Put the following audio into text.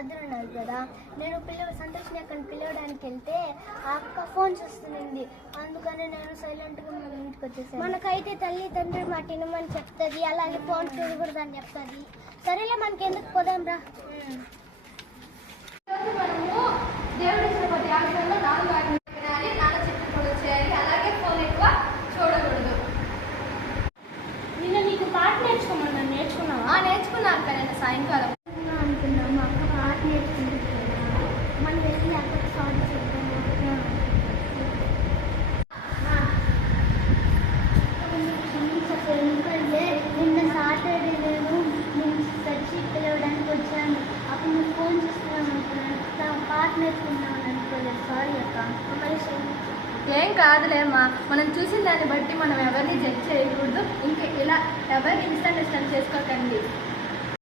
సాధ్యం ఉన్నారు కదా. నేను సంతోష్ అక్కడిని పిలవడానికి వెళ్తే ఆ అక్క ఫోన్ చూస్తుంది. అందుకని నేను సైలెంట్గా మన ఇంటికి వచ్చేసాను. మనకైతే తల్లిదండ్రులు మాట వినమని చెప్తుంది, అలాగే ఫోన్ చూడకూడదని చెప్తుంది. సరేలే మనకి ఎందుకు పోదాం రా. మనము దేవుడి ఇష్టపడి ఆశ్రమంలో 4 వాటిని వినాలి, నాన్న చెప్పి కూడా చేయాలి, అలాగే ఫోన్ ఎక్కువ చూడకూడదు. నిన్న నీకు పాట నేర్చుకోమన్నా, నేర్చుకున్నావా? నేర్చుకున్నాను కదా నేను సాయంకాలం. అనుకున్నాము అక్క పాట నేర్చుకుంటుంది. మనం వెళ్ళి అక్కడికి సారీ చెప్తాము. ఎందుకంటే నిన్న సాటర్డే నేను చర్చికి పిలవడానికి వచ్చాను. అప్పుడు నువ్వు ఫోన్ చూస్తున్నాను అనుకున్నాను, పాట నేర్చుకున్నాను అనుకోలేదు. సారీ అక్క. మరి ఏం కాదులేమ్మా, మనం చూసిన దాన్ని బట్టి మనం ఎవరిని జడ్జ్ చేయకూడదు. ఇంకా ఇలా ఎవరిని మిస్అండర్స్టాండ్ చేసుకోకండి.